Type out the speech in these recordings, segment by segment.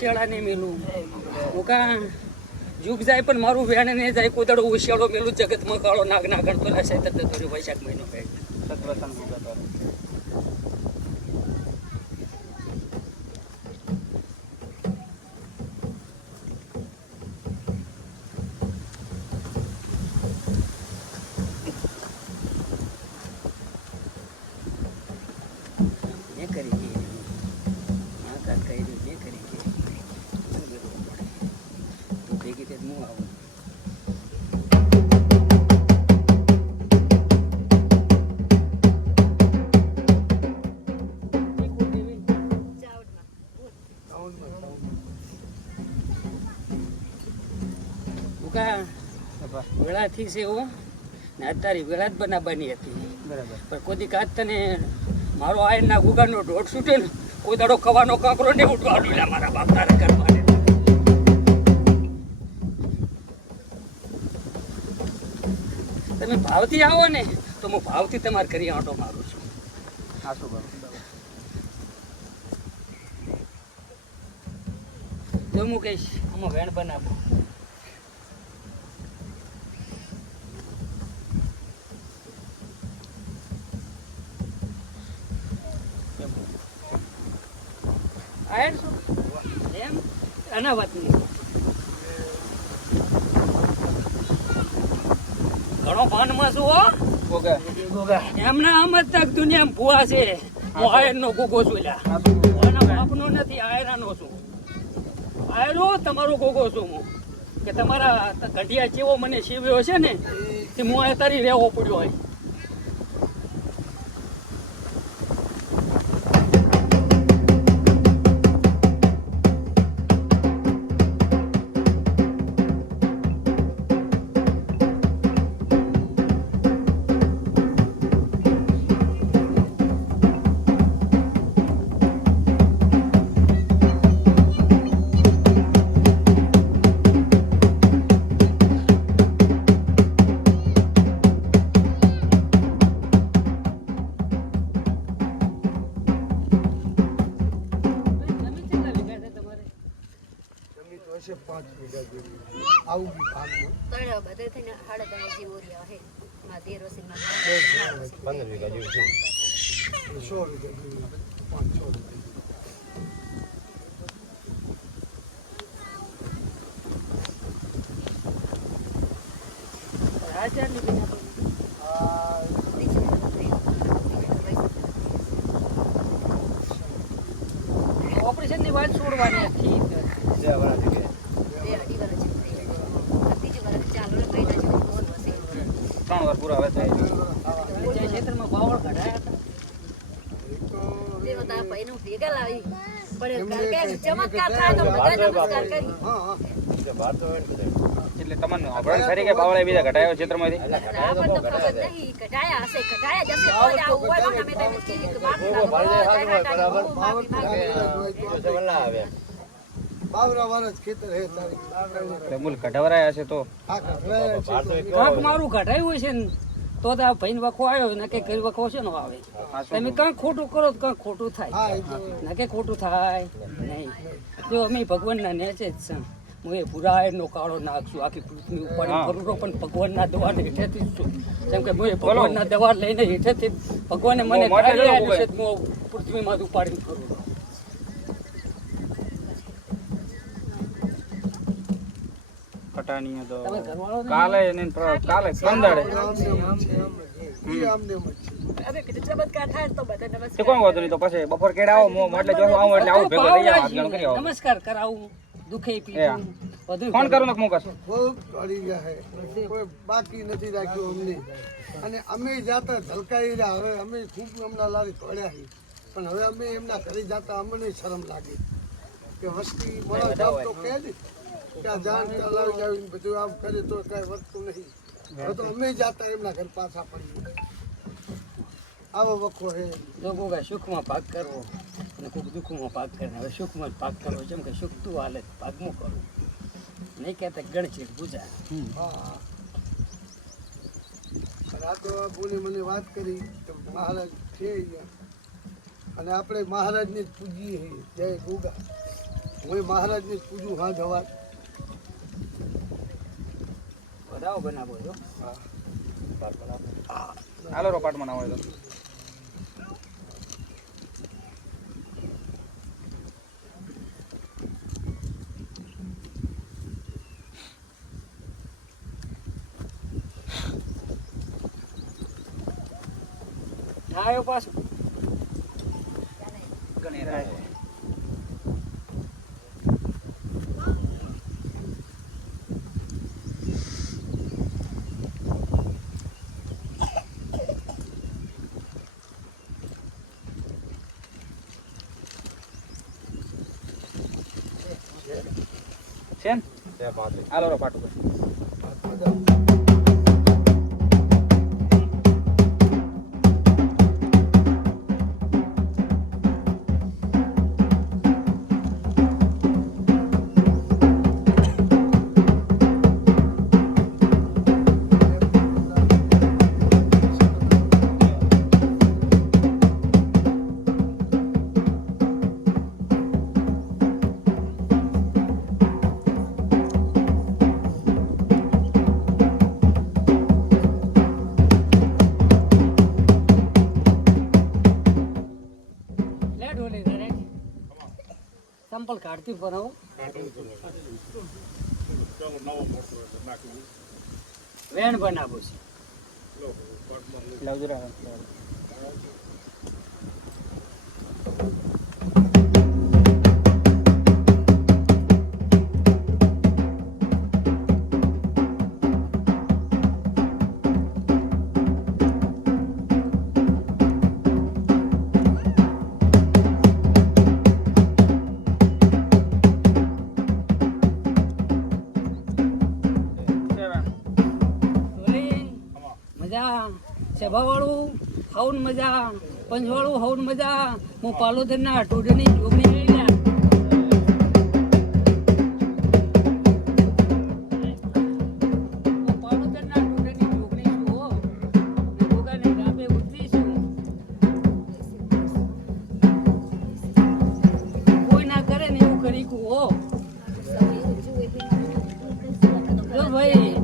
કોઈ ઉશિયાળા નહીં મેલું. હું કા જુગ જાય પણ મારું વેણ નહીં જાય કોઈ દાડો ઉશિયાળો મેલું જગતમાં કાળો નાગ ના ગણતો રહેશે તત ધોરી વૈશાખ મહિનો કહે સતવસન ગુજાતો મેં કરી વેળાથી છે એવો ને અત્યારે વેળા જ બનાવવાની હતી. બરાબર. પણ કોઈ દી કાચ તને મારો આયનના ગુગાનો ઢોટ છૂટે ને કોઈ દાડો કવાનો કાંકરો ને ઉઠવાડું મારા બાપ તારે કરવાને. તમે ભાવથી આવો ને તો હું ભાવથી તમારે કરી આંટો મારું છું. આ બરાબર તો હું કહીશ આમાં વેણ બનાવો. શું એમ આના વાતની ઘણો ભાનમાં છું હો? ગોગા. એમના આમ જ તક દુનિયામાં ભૂવા છે. હું આયરનો ગોગો છું લ્યા એના બાપનો નથી આયરાનો છું. આયરો તમારો ગોગો છું હું. કે તમારા ઘડિયા જેવો મને શીવ્યો છે ને તે હું આ તારી રહેવો પડ્યો હોય. મહિના જેવું દોઢ વસી ત્રણ વાર પૂરા હવે થાય જે ક્ષેત્રમાં બાવળ કઢાયા હતા એક તો તે વખતે આ ભાઈને હું ભેગા લાવી પણ કારણ કે ચમત્કાર થાય તો બધા નમસ્કાર કરી હા હા. એટલે તમને અભરણ ખરી કે બાવળે બીજા ઘટાયો ક્ષેત્રમાંથી? ખબર હશે જશે આવું હોય અમે તમે બરાબર. ખેતર હે મૂલ કઢાવરાયા છે તો? કાંક મારું કઢાયું છે ને તો તો આ ભાઈ વખો આવ્યો ને કે કઈ વખો છે ને આવે તમે કઈ ખોટું કરો તો કાંક ખોટું થાય. ના કે ખોટું થાય? નહીં. જો અમે ભગવાનના નેચે જ છે. હું એ ભૂરાયનો કાળો નાખશું આખી પૃથ્વી ઉપાડી. ફરું પણ ભગવાનના દવા હેઠેથી જ છું. જેમ કે હું ભગવાનના દવા લઈને હેઠેથી ભગવાને મને કાઢી છે હું પૃથ્વીમાં જ ઉપાડીને ફરું છું. કટાણીએ તો તમે ઘરવાળો ને- કાલે ને પ્ર- કાલે કંદાડે આમને એમ જ છે ઈ આમને એમ જ ને તો વાંધો નહીં તો પછી બપોર કેડા આવો મો એટલે જો આવું એટલે આવું ભેગો થઈ જાવ આજ્ઞાન કરી આવો. નમસ્કાર કરાવું દુખે પીવું ફોન કરું ને મૂકસ બહુ અડી ગયા છે કોઈ બાકી નથી રાખ્યું અમને. અને અમે જાતા ધલકાઈ રહ્યા હવે અમે ખૂબ એમના લારી પડ્યા છે પણ હવે અમે એમના ઘરે જાતા અમને શરમ લાગે. કે વસ્તી મળે તો કહે કે આ જાન ચલાવી જાવી ને બધું આમ કરે તો કાંઈ વધતું નહીં. હવે તો અમે જાતા એમના ઘર પાછા પડી આવો વખો હે. કે સુખમાં ભાગ કરવો અને કોઈક દુઃખમાં ભાગ કરે હવે સુખમાં જ ભાગ કરવો. જેમ કે સુખ તું હાલે ભાગમાં કરવું નહીં કહેતા ગણચીત પૂજા હા આ બોલે મને વાત કરી મહારાજ છે અને આપણે મહારાજને જ પૂજીએ જય ગોગા. હું મહારાજને જ પૂજું હા જવા વધાવો બનાવો છો. હાલો રોપાટ બનાવો તો. આવ્યો પાછો. ગણેરાય. છે ને? હાલો રોપાટું કાઢતી બનાવો વેણ બનાવો. સેવાવાળું હવન મજા પંચવાળું હવન મજા હું પાલોદરના ઢોઢની જોગણી જોગણી હો. ને. કોઈ ના ભાઈ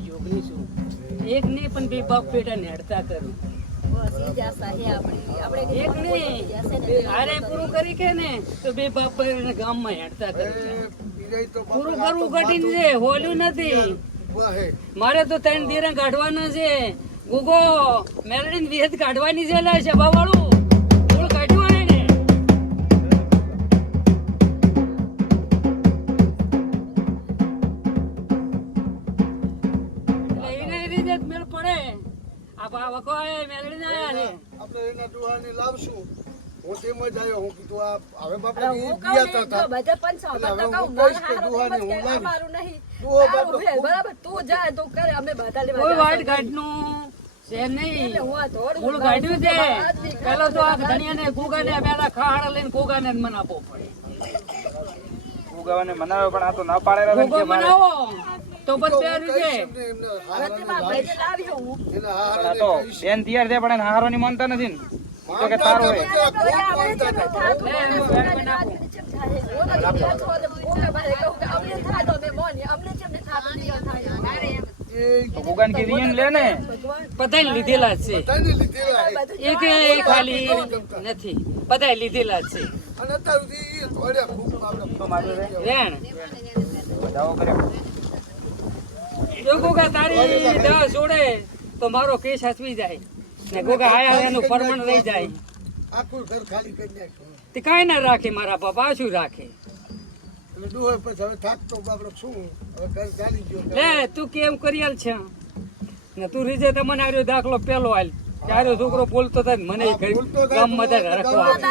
જોગણી છું. એક નહીં પણ બે બાપ પેટા નેડતા કરું એક નહીં હારે પૂરું કરી કે ને તો બે બાપ ગામમાં હેડતા કરું પૂરું કરવું કઠિન છે હોલ્યું નથી. મારે તો ત્રણ ધીરા કાઢવાના છે. ગુગો મેલડીન વિહત કાઢવાની છે લે છે બાવાળું એના ડોહાને લાવશું. હું તેમ જ આવ્યો. હું કીધું આ હવે બાપા ઈ ગયા તા તા. ડોહો બાપડો કોઈ વાઈટ ગાંઠનું છે નહીં. ફૂલ કાઢ્યું છે. પેલો તો આ ધણિયાને ગુગાને પેલા ખાડા લઈને ગુગાને જ મનાવવો પડે. ઉગાવાને મનાવે પણ આ તો ના પાડે ને કે બનાવો તો પછી. એના તૈયાર છે પણ એને હારોની માનતા નથી ને. તો કે તારો એ. તો કીધી એમ લે ને. લીધેલા છે. લીધેલા એક ખાલી નથી. બધાય લીધેલા છે. અને અત્યાર સુધી ખૂબ આપણે તો મારું રે રેણ. જો ગોગા તારી દવા છોડે તો મારો કેસ હસવી જાય. ને ગોગા આયા એનું ફરમાન રહી જાય. આખું ઘર ખાલી કરી નાખ્યું તે કાંઈ ના રાખે મારા બાપા શું રાખે? ડોહો પછી હવે થાકતો બાપડો શું? હવે ઘર ચાલી ગયો. લે તું કેમ કરિયાલ છે? ને તું રીજે તમને આવ્યો આર્યો દાખલો પેલો હાલ ચારો છોકરો બોલતો થાય ને મને ઘર ગામમાં થાય રખવા આવે.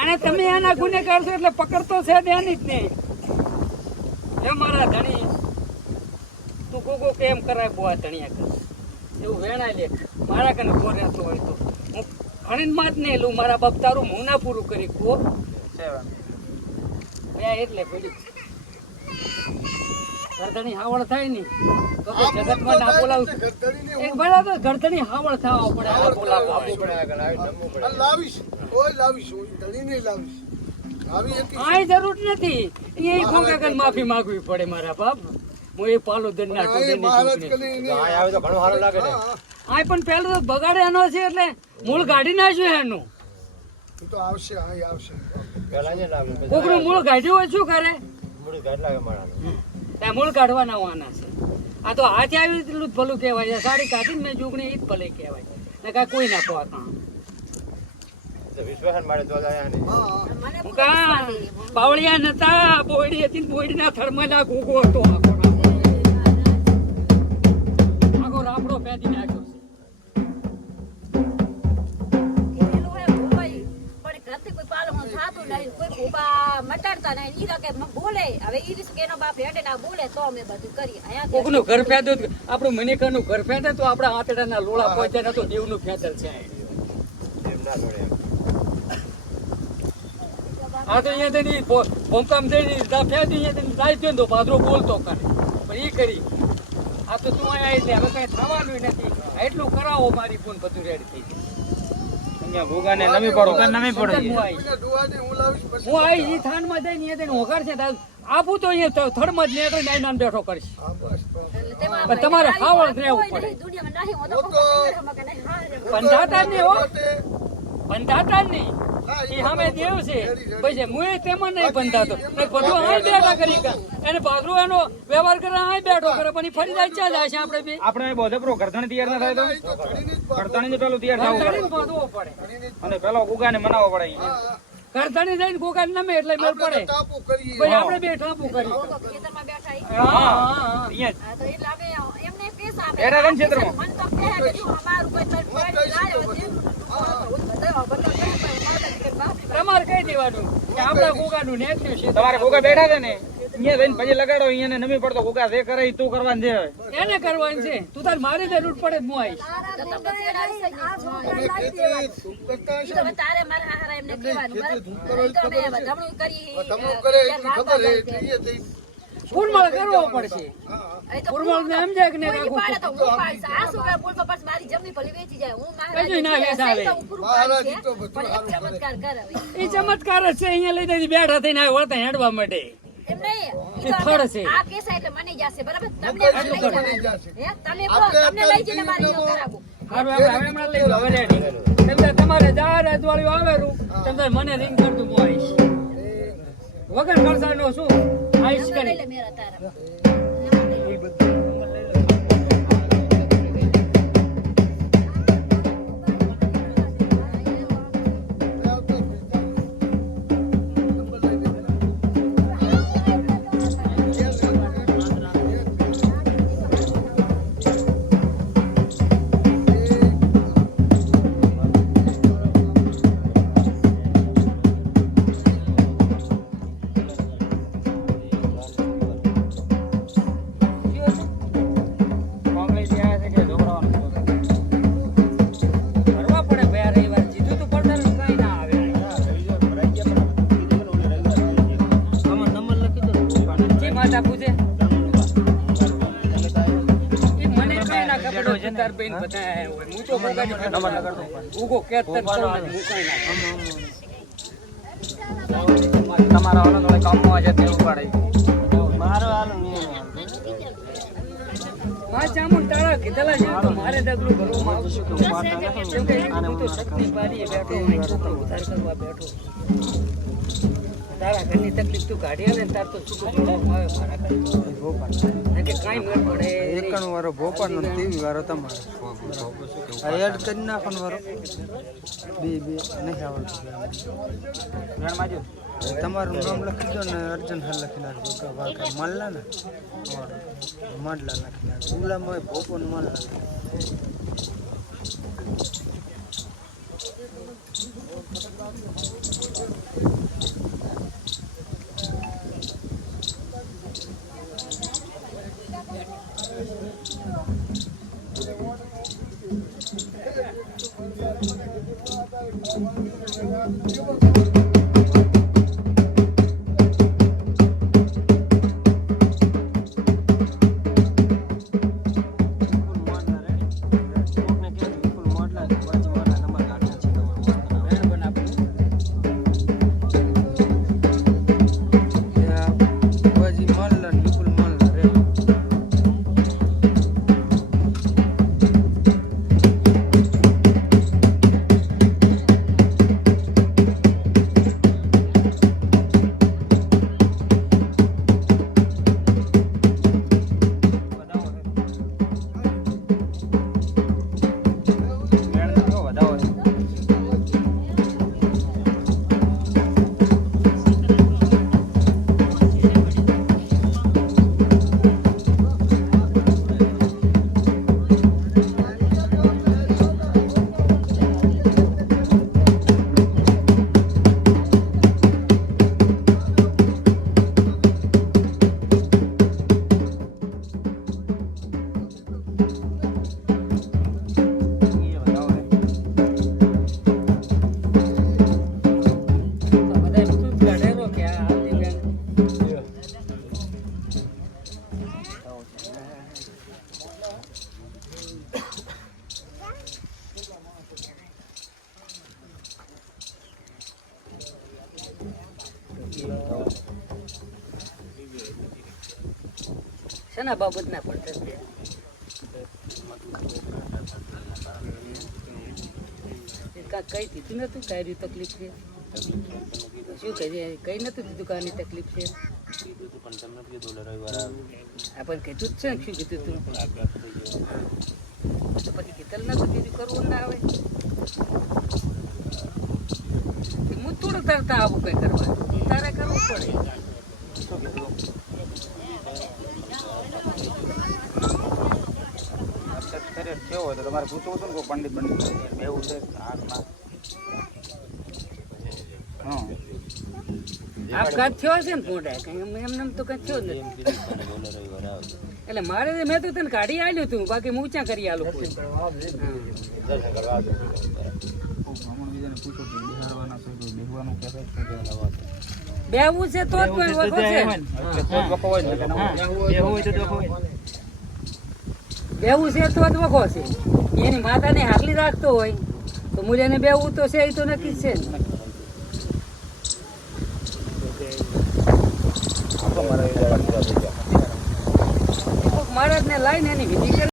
એને તમે એના ગુનેગાર છો એટલે પકડતો છે જ એની જ નહીં. એ મારા ધણી ગોગો કેમ કરાય બોવા તણિયા કર. એવું વેણાય લે. મારા કને ઘોર રહેતો હોય તો. હું ભણીને માં જ નહીં લઉં. મારા બાપ તારું હું ના પૂરું કરી કો બે એટલે પેલી ગરધણી હાવળ થાય ને. તો તો જગતમાં ના બોલાવું. એક એક તો ગરધણી હાવળ થવા પડે આ બોલાવવા આ લાવીશ. ઓય લાવીશ હું ધણીને લાવીશ. આવી હતી આય જરૂર નથી. એ કન માફી માંગવી પડે મારા બાપ. હું એ પાલો દન ના આવે તો ઘણો સારો લાગે ને આય પણ પેલું તો બગાડ્યાનો છે એટલે મૂળ કાઢી નાખ્યું એનું. તો આવશે હા એ લાગે કોકનું મૂળ કાઢ્યું હોય શું કરે? ત્યાં મૂળ કાઢવાના હોવાના છે. આ તો હાથે આવી એટલું જ ભલું કહેવાય છે. સાડી કાઢીને મેં જુગણી એ જ ભલે કહેવાય. ને કાંઈ કોઈ નાખો આ કાં હા હા. મને પાવળિયા નતા બોયડી હતી ને બોયડીના થર્મલા ઘોઘો હતો આખો. ફેંદી નાખ્યો છે. કોકનું ઘર ફેદું આપણું મનિકાનું ઘર ફેંદે તો આપણા આંતરડાના લોળા પહોંચ્યા ને તો દેવનું ફેંદલ છે. આ. આ તો અહીંયા તેની ભો- ભોંકામ થઈને ફેંદી અહીંયા જાય તો પાદરો બોલતો કરે. પણ એ કરી. આ તો તું અહીંયા એટલે હવે કઈ થવાનું નથી. એટલું કરાવો મારી ફોન બધું રેડી થઈ જાય નમી પડો. નમી પડો. હું જઈને અહીંયા જઈને હોગાડ છે આપું તો અહીંયા થડમાં જ નીકળી નાઈ બેઠો કરીશ. પણ તમારે કોઈ રહેવું પડે. નહીં, હા. બંધાતા નહીં એ સામે દેવ છે. પછી હું એ તેમાં નહીં બંધાતો. ને બધું અહીં બેઠા કરી એને પાછું એનો વ્યવહાર કરે અહીં બેઠો કરે પણ ફરી જાય ચાલ જાય છે આપણે બી? આપણે અહીં બોધેપરો ગરદણ તૈયાર ના થાય તો? ગરધણ પેલું તૈયાર થવું પડે. અને પેલો ગુગાને મનાવવો પડે ઘરધણી જઈને ગોગા નમે એટલે મેળ પડે. ભાઈ પછી આપણે બે ટાપુ કરી ખેતરમાં બેઠા ઈ. હા હા અહીંયા એમને જો કોઈ કોઈ તમારે કહી દેવાનું કે આપણા ગોગાનું નેત્યું છે? તમારે ગોગા બેઠા છે ને અહીંયા જઈને પછી લગાડો અહીંયા નમી પડતો ગોગા જે કરે તું કરવાનું છે. એને કરવાનું છે? તું તાર મારી રૂટ પડે જ હું આવીશ. તારે મારા હારા એમને કહેવાનું, બરાબર? તમે કરી, ખબર ફૂલમાળ કરવો પડશે. ફૂલમાળ ને સમજાય કે નહીં કોઈની પાડે તો રાખવું ના એ ચમત્કાર જ છે અહીંયા લઈ જઈને બેઠા થઈને આ વળતા હેડવા માટે. નો તમારે જા રજવાડું આવેલું તેમ મને રિંગ કરતું આવીશ વગર ખર્ચાનો શું? લઈ કરી લે મેરા તારા. તમારા છે તે ઉપાડે માં ચામુંડ તારા કીધેલા મારે ભરવામાં આવશે કેમ કે બેઠો તારા ઘરની તકલીફ તું કાઢી ને તાર તો છૂટું જોડવામાં આવે મારા ઘરે કે કાંઈ મેળ પડે નહીં. એકાણું વાળો ભોપાલ નો ટીવી વાળો તમારો. આ એડ કરી નાખવાનો વાળો બે બે નહીં આવડતું તમારું નામ લખી દો ને અર્જન હાલ લખી નાખજો. કે વાંકા માલલા ને માડલા લખી નાખજો. ઉલામાં ભોપો ને માલલા કાંઈ કઈ દીધું નતું? કઈ રહ્યું તકલીફ છે? શું કહે કઈ નતું દીધું કાની તકલીફ છે? આપણે પણ કીધું જ છે શું કીધું તું? તો પછી કીધેલ નતું બીજું કરવું ના આવે હું થોડું તરતા આવું કઈ કરવા તારે કરવું પડે. અત્યારે થયો હોય તો તમારે પૂછવું હતું ને કોઈ પંડિત પંડિત બેવું છે? હાથમાં? હા. આપઘાત થયો છે ને પોંડા કઈ એમને એમ તો કઈ થયો જ નથી. એટલે મારે મેં તો તને કાઢી આલ્યું તું બાકી હું ઊંચા કરી આલું બેવું છે તો જ. કોઈ વખો છે બેવું છે તો જ વખો છે. એની માતાને હાકલી રાખતો હોય તો મૂલ્યને બેવું તો છે એ તો નક્કી છે. મહારાજને લાઈને એની વિધિ